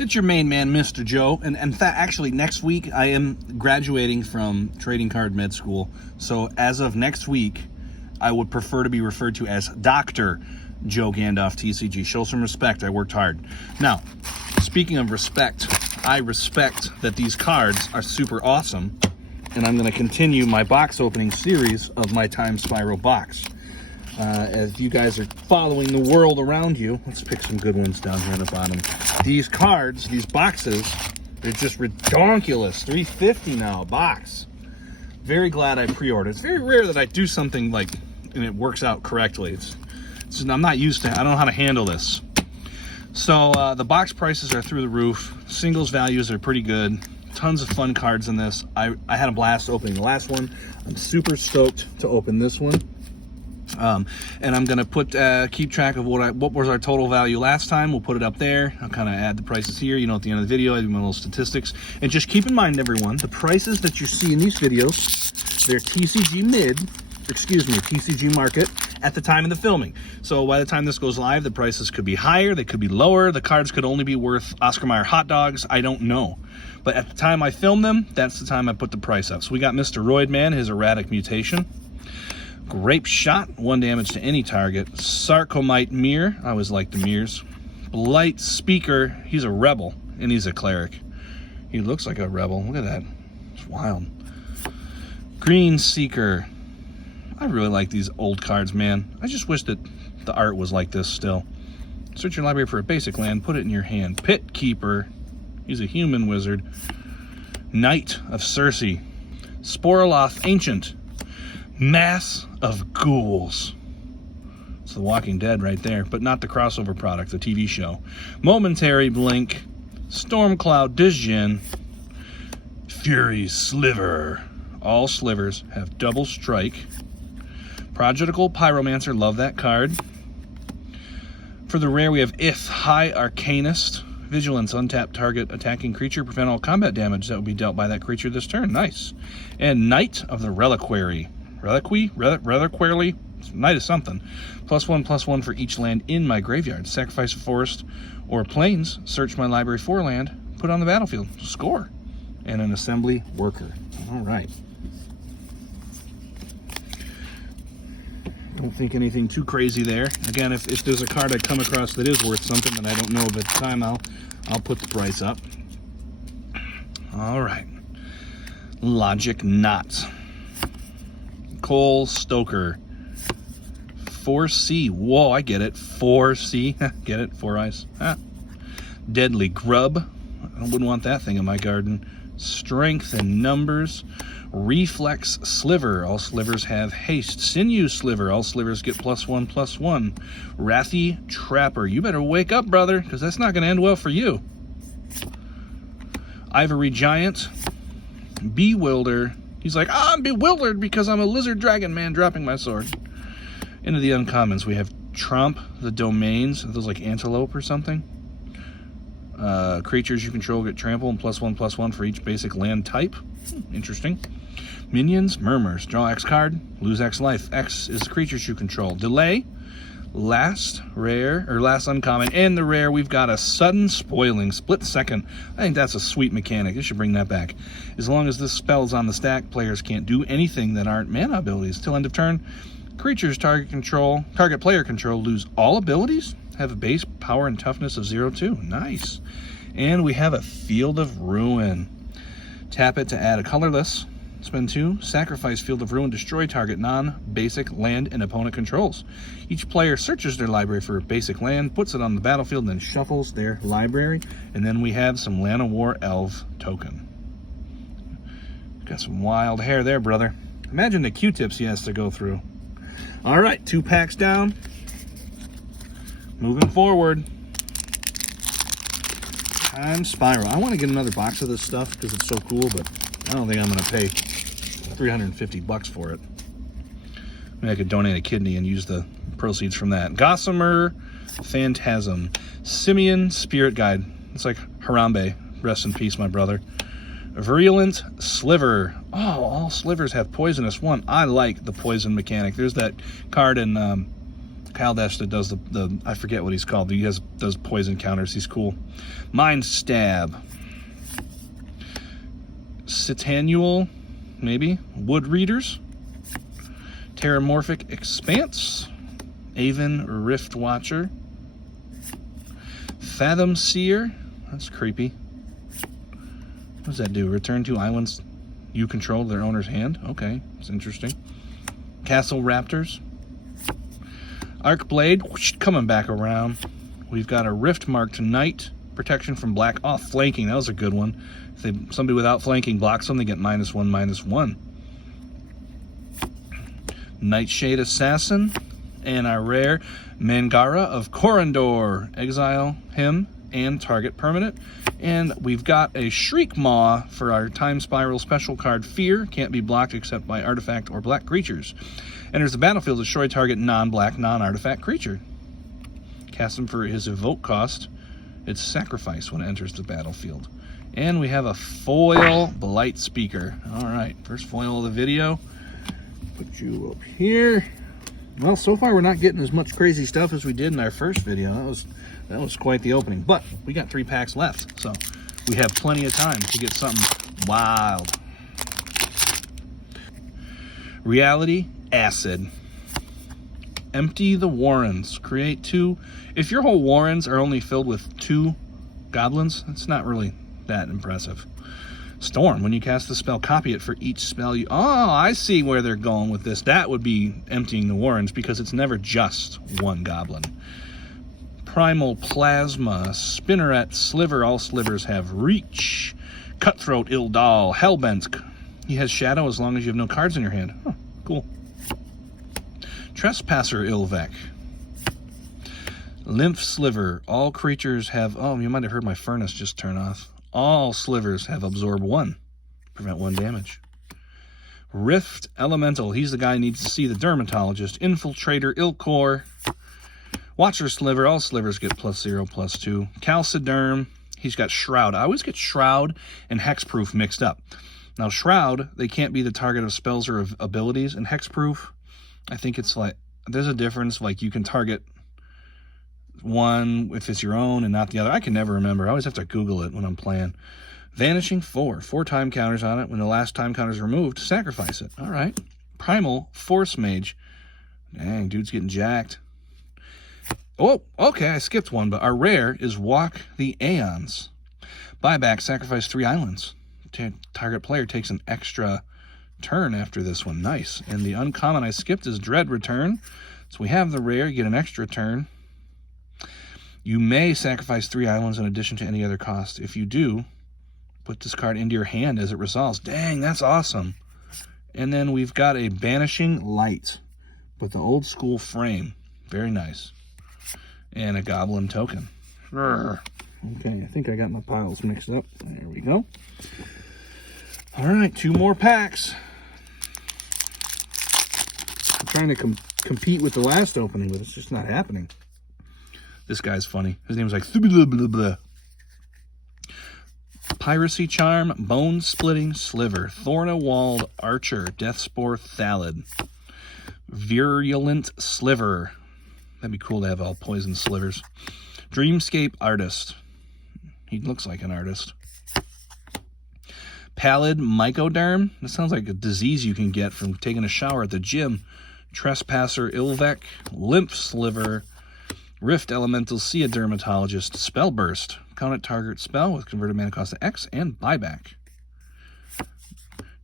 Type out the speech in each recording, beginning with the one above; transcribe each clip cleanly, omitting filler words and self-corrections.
It's your main man, Mr. Joe. And in fact, actually, next week, I am graduating from trading card med school. So as of next week, I would prefer to be referred to as Dr. Joegandalftcg. Show some respect. I worked hard. Now, speaking of respect, I respect that these cards are super awesome. And I'm going to continue my box opening series of my Timespiral box. As you guys are following the world around you, let's pick some good ones down here on the bottom. These cards, these boxes, they're just redonkulous. $3.50 now a box. Very glad I pre-ordered. It's very rare that I do something like and it works out correctly. I'm not used to it. I don't know how to handle this. So the box prices are through the roof. Singles values are pretty good. Tons of fun cards in this. I had a blast opening the last one. I'm super stoked to open this one. And I'm gonna keep track of what was our total value last time. We'll put it up there. I'll kind of add the prices here. You know, at the end of the video, I do my little statistics. And just keep in mind, everyone, the prices that you see in these videos, they're TCG TCG market at the time of the filming. So by the time this goes live, the prices could be higher, they could be lower. The cards could only be worth Oscar Mayer hot dogs. I don't know. But at the time I film them, that's the time I put the price up. So we got Mr. Roidman, his erratic mutation. Grape Shot, 1 damage to any target. Sarcomite Mirror, I always like the mirrors. Blight Speaker, he's a rebel, and he's a cleric. He looks like a rebel, look at that, it's wild. Green Seeker, I really like these old cards, man. I just wish that the art was like this still. Search your library for a basic land, put it in your hand. Pit Keeper, he's a human wizard. Knight of Circe. Sporoloth Ancient. Mass of Ghouls. It's The Walking Dead right there, but not the crossover product, the TV show. Momentary Blink, Stormcloud Dijin, Fury Sliver. All slivers have double strike. Prodigal Pyromancer, love that card. For the rare, we have Ith, High Arcanist. Vigilance, untap target attacking creature, prevent all combat damage that would be dealt by that creature this turn. Nice. And Knight of the Reliquary. Reliquary? Knight of something. +1/+1 for each land in my graveyard. Sacrifice a forest or plains. Search my library for land. Put on the battlefield. Score. And an assembly worker. All right. Don't think anything too crazy there. Again, if there's a card I come across that is worth something that I don't know of at the time, I'll put the price up. All right. Logic Knot. Cole Stoker. 4C. Whoa, I get it. 4C. Get it? 4 eyes. Ah. Deadly Grub. I wouldn't want that thing in my garden. Strength and Numbers. Reflex Sliver. All slivers have haste. Sinew Sliver. All slivers get +1/+1. Wrathy Trapper. You better wake up, brother, because that's not going to end well for you. Ivory Giant. Bewilder. He's like, I'm bewildered because I'm a lizard dragon man dropping my sword. Into the uncommons, we have Tromp the Domains. Are those like antelope or something? Creatures you control get trample and +1/+1 for each basic land type. Interesting. Minions, Murmurs. Draw X card, lose X life. X is creatures you control. Delay. Last rare, or last uncommon. And the rare, we've got a Sudden Spoiling, split second. I think that's a sweet mechanic. They should bring that back. As long as this spell's on the stack, players can't do anything that aren't mana abilities. Till end of turn, creatures target player control lose all abilities. Have a base power and toughness of 0/2. Nice. And we have a Field of Ruin. Tap it to add a colorless. Spend 2, sacrifice Field of Ruin, destroy target non-basic land and opponent controls. Each player searches their library for a basic land, puts it on the battlefield, then shuffles their library. And then we have some Llanowar Elf token. Got some wild hair there, brother. Imagine the Q-tips he has to go through. All right, 2 packs down. Moving forward. Timespiral. I want to get another box of this stuff because it's so cool, but I don't think I'm going to pay $350 for it. Maybe I could donate a kidney and use the proceeds from that. Gossamer Phantasm. Simeon Spirit Guide. It's like Harambe. Rest in peace, my brother. Virulent Sliver. Oh, all slivers have poisonous 1. I like the poison mechanic. There's that card in Kaldesh that does the I forget what he's called. He does poison counters. He's cool. Mind Stab. Citanual, maybe. Wood Readers. Terramorphic Expanse. Aven Rift Watcher. Fathom Seer. That's creepy. What does that do? Return 2 islands you control their owner's hand? Okay, it's interesting. Castle Raptors. Arc Blade, whoosh, coming back around. We've got a Rift Marked Knight. Protection from black. Oh, flanking, that was a good one. If somebody without flanking blocks them, they get -1/-1. Nightshade Assassin. And our rare Mangara of Corondor. Exile him and target permanent. And we've got a Shriek Maw for our Timespiral special card Fear. Can't be blocked except by artifact or black creatures. Enters the battlefield, destroy target non-black, non-artifact creature. Cast him for his evoke cost. It's sacrifice when it enters the battlefield. And we have a foil Blight Speaker. Alright, first foil of the video. Put you up here. Well, so far we're not getting as much crazy stuff as we did in our first video. That was quite the opening. But we got 3 packs left, so we have plenty of time to get something wild. Reality Acid. Empty the Warrens. Create 2. If your whole Warrens are only filled with 2 goblins, it's not really that impressive. Storm. When you cast the spell, copy it for each spell you... Oh, I see where they're going with this. That would be emptying the Warrens because it's never just 1 goblin. Primal Plasma. Spinneret Sliver. All slivers have reach. Cutthroat Ildal. Hellbent. He has shadow as long as you have no cards in your hand. Oh, cool. Trespasser Ilvek. Lymph Sliver. All creatures have... Oh, you might have heard my furnace just turn off. All slivers have absorb 1. Prevent 1 damage. Rift Elemental. He's the guy who needs to see the Dermatologist. Infiltrator Ilkor. Watcher Sliver. All slivers get +0/+2. Calciderm. He's got Shroud. I always get Shroud and Hexproof mixed up. Now, Shroud, they can't be the target of spells or of abilities. And Hexproof, I think it's like... There's a difference. Like, you can target one if it's your own and not the other. I can never remember. I always have to Google it when I'm playing. Vanishing 4. 4 time counters on it. When the last time counter is removed, sacrifice it. All right. Primal Force Mage. Dang, dude's getting jacked. Oh, okay, I skipped one, but our rare is Walk the Aeons. Buyback, sacrifice 3 islands. Target player takes an extra turn after this one. Nice. And the uncommon I skipped is Dread Return. So we have the rare, you get an extra turn. You may sacrifice 3 islands in addition to any other cost. If you do, put this card into your hand as it resolves. Dang, that's awesome. And then we've got a Banishing Light with the old school frame. Very nice. And a Goblin token. Okay, I think I got my piles mixed up. There we go. All right, 2 more packs. I'm trying to compete with the last opening, but it's just not happening. This guy's funny. His name's like... Piracy Charm, Bone Splitting Sliver, Thornawald Archer, Deathspore Thalid, Virulent Sliver. That'd be cool to have all poison slivers. Dreamscape Artist. He looks like an artist. Pallid Mycoderm. That sounds like a disease you can get from taking a shower at the gym. Trespasser Ilvek, Lymph Sliver, Rift Elemental, See a Dermatologist, Spellburst. Count target spell with converted mana cost to X and buyback.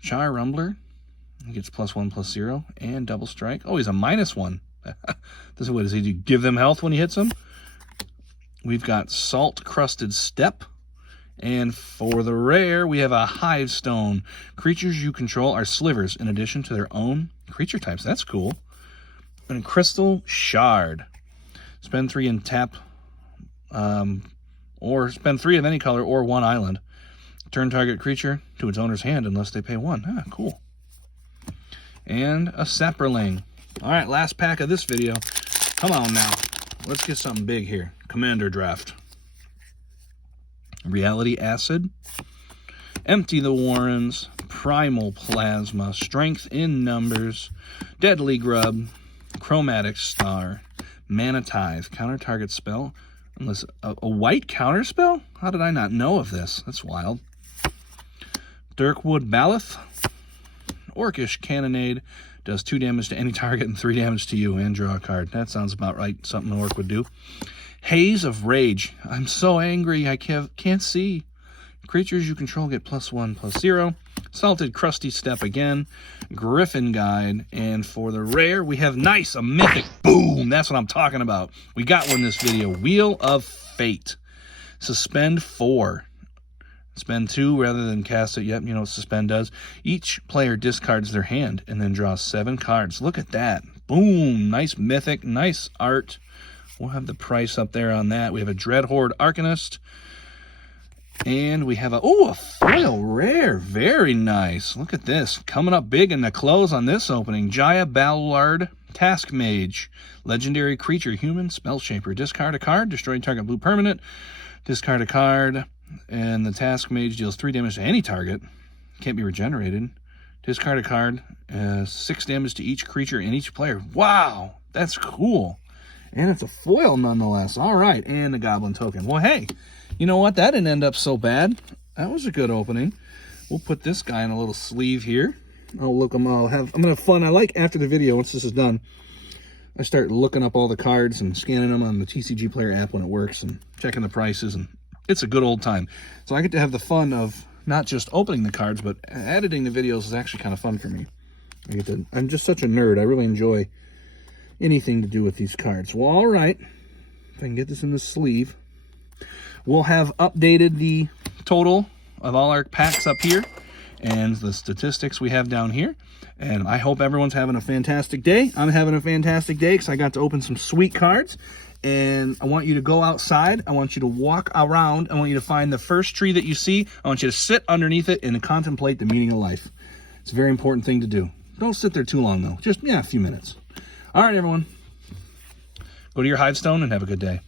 Char Rumbler. He gets +1/+0 and double strike. Oh, he's a -1. This is what does he do? Give them health when he hits them? We've got Salt Crusted Step. And for the rare, we have a Hive Stone. Creatures you control are slivers in addition to their own creature types. That's cool. And Crystal Shard. Spend 3 and tap, or spend 3 of any color or 1 island. Turn target creature to its owner's hand unless they pay 1. Ah, cool. And a Saproling. All right, last pack of this video. Come on now. Let's get something big here. Commander Draft. Reality Acid. Empty the Warrens. Primal Plasma. Strength in Numbers. Deadly Grub. Chromatic Star. Mana Tithe, counter target spell. Unless a white counter spell? How did I not know of this? That's wild. Dirkwood Baloth, Orcish Cannonade, does 2 damage to any target and 3 damage to you, and draw a card. That sounds about right, something an orc would do. Haze of Rage. I'm so angry, I can't see. Creatures you control get +1/+0. Salted Crusty Step again. Griffin Guide. And for the rare, we have nice, a mythic. Boom! That's what I'm talking about. We got one this video. Wheel of Fate. Suspend 4. Spend 2 rather than cast it. Yep, you know what suspend does. Each player discards their hand and then draws 7 cards. Look at that. Boom! Nice mythic, nice art. We'll have the price up there on that. We have a Dreadhorde Arcanist. And we have a foil rare. Very nice. Look at this. Coming up big in the close on this opening. Jaya Ballard, Task Mage. Legendary creature, human, Spell Shaper. Discard a card, destroy target blue permanent. Discard a card, and the Task Mage deals 3 damage to any target. Can't be regenerated. Discard a card, 6 damage to each creature and each player. Wow, that's cool. And it's a foil nonetheless. All right, and the Goblin Token. Well, hey, you know what? That didn't end up so bad. That was a good opening. We'll put this guy in a little sleeve here. Oh, look, I'm gonna have fun. I like after the video, once this is done, I start looking up all the cards and scanning them on the TCG Player app when it works and checking the prices, and it's a good old time. So I get to have the fun of not just opening the cards, but editing the videos is actually kind of fun for me. I'm just such a nerd. I really enjoy anything to do with these cards. Well, all right. If I can get this in the sleeve. We'll have updated the total of all our packs up here and the statistics we have down here. And I hope everyone's having a fantastic day. I'm having a fantastic day because I got to open some sweet cards. And I want you to go outside. I want you to walk around. I want you to find the first tree that you see. I want you to sit underneath it and contemplate the meaning of life. It's a very important thing to do. Don't sit there too long, though. Just, a few minutes. All right, everyone. Go to your hivestone and have a good day.